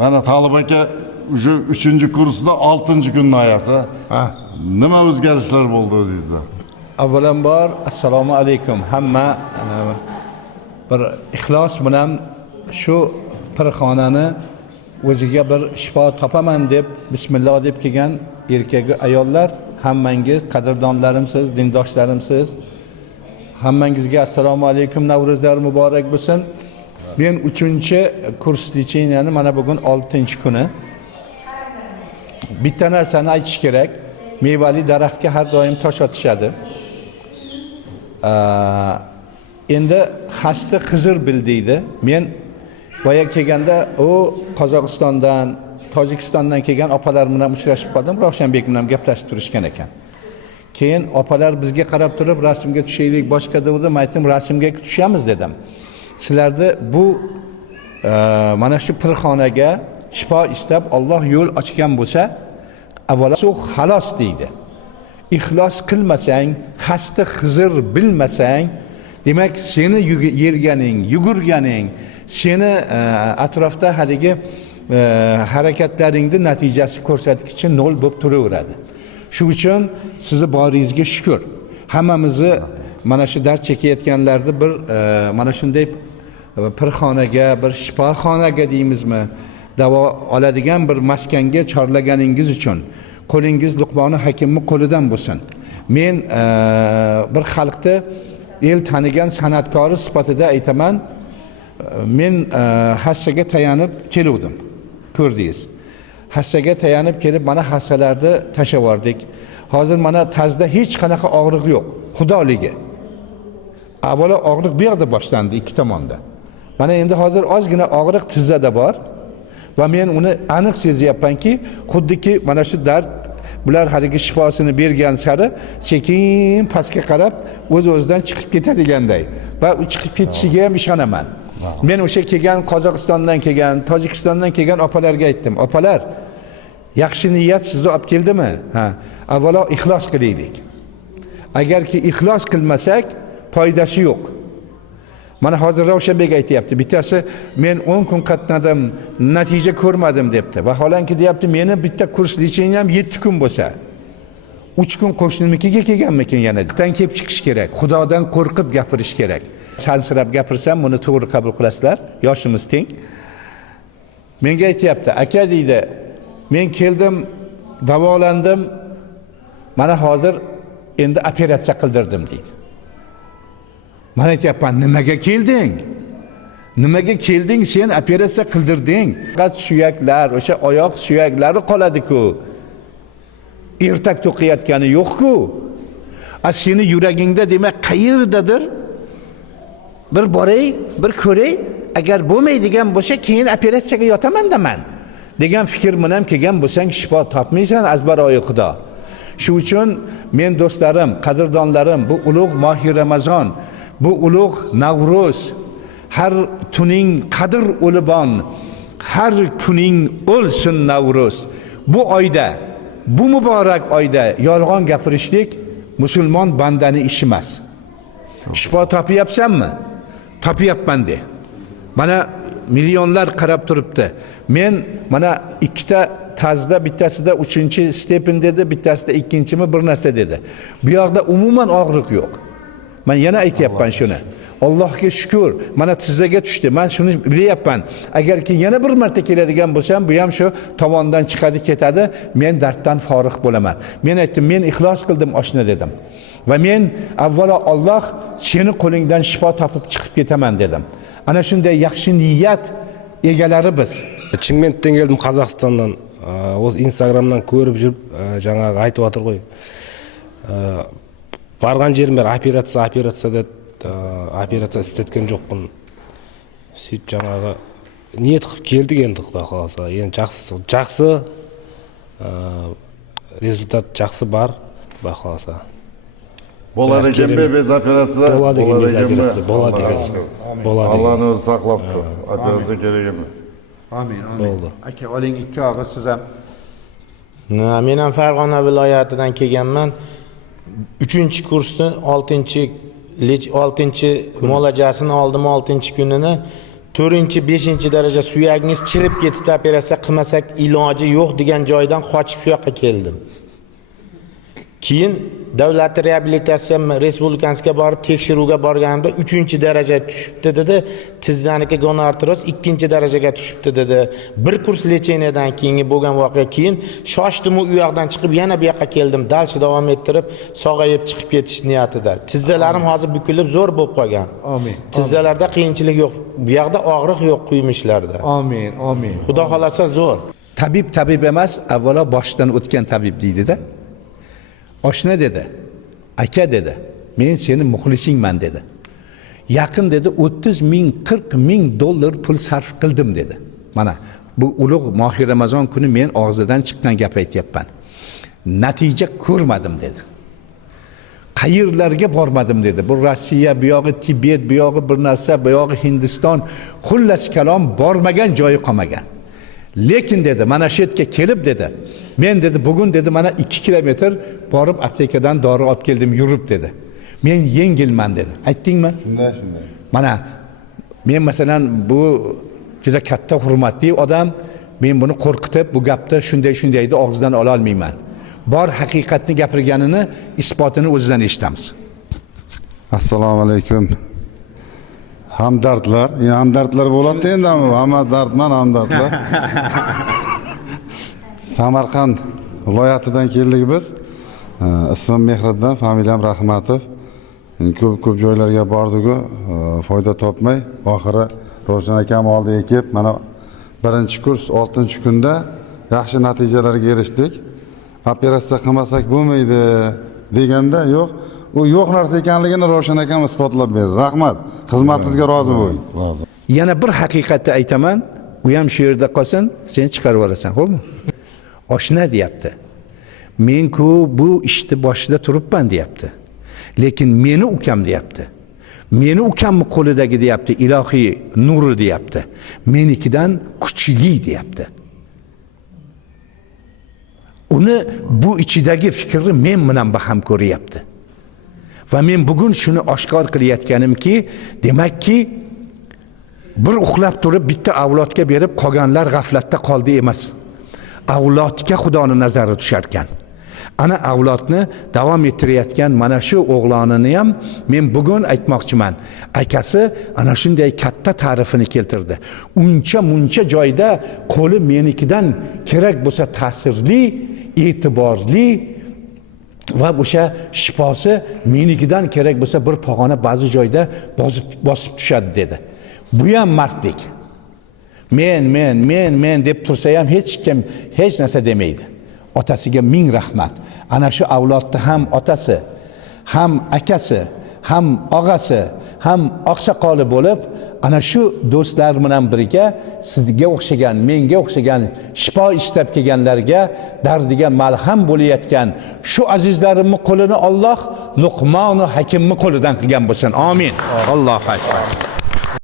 Mana Talib aka o'sha 3-kursda 6-kunni ayasa. Nima o'zgarishlar bo'ldi o'zingizda? Avvalambor assalomu alaykum. Hamma bir ixlos bilan shu pirxonani o'ziga bir shifo topaman deb bismillah deb kelgan erkak ayollar, hammangiz qadrdonlarimsiz, dindoshlarimsiz. Hammangizga assalomu alaykum, Navruzlar muborak bo'lsin. Men 3-kurs litseyni mana bugun 6-kuni. Bitta narsani aytish kerak. Mevali daraxtga har doim tosh otishadi. Endi xasta Xizr bil deydi. Men boya kelganda o Qozog'istondan, Tojikistondan kelgan opalar bilan uchrashib qoldim. Ravshanbek bilan gaplashib turishgan ekan. Keyin opalar bizga qarab turib, rasmga tushaylik, boshqa dedi. Men aytdim, rasmga tushamiz dedim. Sizlarda bu mana shu pirxonaga shifo istab Alloh yo'l ochgan bo'lsa, avvalo shu xalos deydi. Ixlos qilmasang, xasta Xizr bilmasang, demak seni yerganing, yugurganing, seni atrofda haligi harakatlaringni natijasi ko'rsatkichi 0 bo'lib turaveradi. Shu uchun sizni boringizga shukr. Hammamizni mana shu dard chekayotganlarni bir mana shunday pirxonaga, bir shifoxonaga deymizmi, davo oladigan bir maskanga chorlaganingiz uchun qo'lingiz Luqmoni Hakimning qo'lidan bo'lsin. Men bir xalqni el tanigan san'atkori sifatida aytaman. Men hassaga tayanib keluvdim. Ko'rdingiz. Hassaga tayanib kelib mana hassalarni tashavordik. Hozir mana tazda hech qanaqa og'riq yo'q. Xudoligi. Avvalo og'riq bu yerda boshlandi ikki tomonda. Mana endi hozir ozgina og'riq tizzada bor va men uni aniq sezyapmanki, xuddiki mana shu dard bular haligi shifosini bergan sari sekin pastga qarab o'z-o'zidan chiqib ketadiganday va u chiqib ketishiga ham ishonaman. Men o'sha kelgan Qozog'istondan kelgan, Tojikistondan kelgan opalarga aytdim. Opalar, yaxshi niyat sizni olib keldimi? Avvalo ixlos qilaylik. Agarki ixlos qilmasak, foydasi yo'q. Mana hozir Ravshanbek aytayapti. Bittasi men 10 kun qatnadim, natija ko'rmadim debdi. Vaholanki deyapti, meni bitta kurs litseyim ham 7 kun bo'lsa, 3 kun qo'shnimikiga kelganmikin yana. Tan kelib chiqish kerak. Xudodan qo'rqib gapirish kerak. Sansirab gapirsam, buni to'g'ri qabul qilasizlar. Yoshimiz teng. Menga aytayapti, aka deydi, men keldim, davolandim. Mana hozir endi operatsiya qildirdim deydi. Men aytayapman, nimaga kelding? Nimaga kelding sen operatsiya qildirding? Faqat suyaklar, o'sha oyoq suyaklari qoladi-ku. Ertak to'qiyotgani yo'q-ku. Seni yuragingda demak qayerdadir bir boray, bir ko'ray, agar bo'lmaydigan bo'lsa, keyin operatsiyaga yotaman degan fikr bilan kelgan bo'lsang, shifo topmaysan azbaroyi Xudo. Shu uchun men do'stlarim, qadrdonlarim, bu ulug' Mohi Ramazon, bu ulug' Navruz, har tuning qadr o'libon, har kuning o'lsin Navruz. Bu oyda, bu muborak oyda yolg'on gapirishlik musulmon bandani ishi emas. Shifo topyapsanmi? Topyapman de. Mana millionlar qarab turibdi. Men mana ikkita tazda, bittasida 3-stepen dedi, bittasida 2-mi bir narsa dedi. Bu yoqda umuman og'riq yo'q. Men yana aytayapman shuni. Allohga shukr, mana tizzaga tushdi. Men shuni bilyapman. Agarki yana bir marta keladigan bo'lsam, bu ham shu tovondan chiqadi, ketadi, men darddan forig' bo'laman. Men aytdim, men ixlos qildim oshna dedim. Va men avvalo Alloh seni qo'lingdan shifo topib chiqib ketaman dedim. Ana shunday yaxshi niyat egalari biz. Chimkentdan keldim, Qozog'istondan. O'z Instagramdan ko'rib yurib, жаңағы aytib o'tir qo'y. Bargan jerim bер operatsiya deb operatsiya istetken жоқпын. Сөйтіп жаңағы ниет қылып келдік енді Құдай қаласа. Енді жақсы результат жақсы бар, Құдай қаласа. Болады ekan bez operatsiya. Болады ekan bez operatsiya. Болады ekan. Болады. Allohni o'zi saqlabdi. Operatsiya kerak emas. Amin, amin. Bo'ldi. Aka, oling ikki og'iz siz ham. Men ham Farg'ona viloyatidan kelganman. 3-kursni 6-muolajasini oldim 6-kunini. 4-5 daraja suyagingiz chirib ketibdi, operatsiya qilmasak iloji yo'q degan joydan qochib shu yoqqa keldim. Keyin davlat reabilitatsiya respublikasiga borib tekshiruvga borganimda 3-daraja tushibdi dedi. Tizzaniki gonartroz 2-darajaga tushibdi dedi. Bir kurs lecheniyadan keyingi bo'lgan voqea, keyin shoshdim u yoqdan chiqib yana bu yoqqa keldim. Dalcha davom ettirib sog'ayib chiqib ketish niyatida. Tizzalarim hozir bukilib zo'r bo'lib qolgan. Amin. Tizzalarda qiyinchilik yo'q. Bu yoqda og'riq yo'q quyumishlarda. Amin, amin. Xudo xolasa zo'r. Tabib emas, avvalo boshdan o'tgan tabib deydi-da. Oshna dedi, aka dedi, men seni muxlisingman dedi. Yaqin dedi 30 ming, 40 ming dollar pul sarf qildim dedi. Mana bu ulug' Mohi Ramazon kuni men og'zidan chiqqan gap aytyapman. Natija ko'rmadim dedi. Qayerlarga bormadim dedi. Bu Rossiya, bu yog'i Tibet, bu yog'i bir narsa, bu yog'i Hindiston, xullas kalom bormagan joyi qolmagan. Lekin dedi, mana shu yerga kelib dedi, men dedi bugun dedi mana 2 kilometr borib aptekadan dori olib keldim yurib dedi. Men yengilman dedi. Aytdingmi? Shunday. Mana men masalan bu juda katta hurmatli odam, men buni qo'rqitib bu gapni shunday-shundayni og'zidan ola olmayman. Bor haqiqatni gapirganini isbotini o'zidan eshitamiz. Assalomu alaykum. Hamdardlar bo'ladi endi, hamma dardman hamdardlar. Samarqand viloyatidan keldik biz. Ismim Mehriddin, familiyam Rahmatov. Ko'p joylarga bordik-ku, foyda topmay, oxiri Ravshan akam oldiga kelib, mana 1-kurs 6-kunda yaxshi natijalarga erishdik. Operatsiya qilmasak bo'lmaydi deganda yo'q. U yo'q narsa ekanligini Ravshan akam isbotlab berdi. Rahmat. Xizmatingizga rozi bo'ling. Rozi. Yana bir haqiqatni aytaman, u ham shu yerda qolsin, sen chiqarib olasan, xo'pmi? Oshna deyapti. Men-ku bu ishni boshida turibman deyapti. Lekin meni ukam deyapti. Meni ukamni qo'lidagi deyapti, ilohiy nuri deyapti. Menikidan kuchli deyapti. Uni bu ichidagi fikrni men bilan baham ko'ryapti. Va men bugun shuni oshkor qilayotganimki, demakki bir uxlab turib bitta avlodga berib qolganlar g'aflatda qoldi emas. Avlodga Xudoning nazari tushar ekan. Ana avlodni davom ettirayotgan mana shu o'g'lonini ham men bugun aytmoqchiman. Akasi ana shunday katta ta'rifini keltirdi. Uncha joyda qo'li menikidan kerak bo'lsa ta'sirli, e'tiborli va o'sha shifosi menikidan kerak bo'lsa bir pog'ona ba'zi joyda bosib tushadi dedi. Bu ham mardlik. Men deb tursa ham hech kim hech narsa demaydi. Otasiga ming rahmat. Ana shu avlodda ham otasi, ham akasi, ham og'asi, ham oqsoqoli bo'lib, ana shu do'stlar bilan birga sizga o'xshagan, menga o'xshagan shifo istab kelganlarga dardiga malham bo'layotgan shu azizlarimni qo'lini Alloh Luqmon Hakimni qo'lidan qilgan bo'lsin. Amin. Allohu akbar.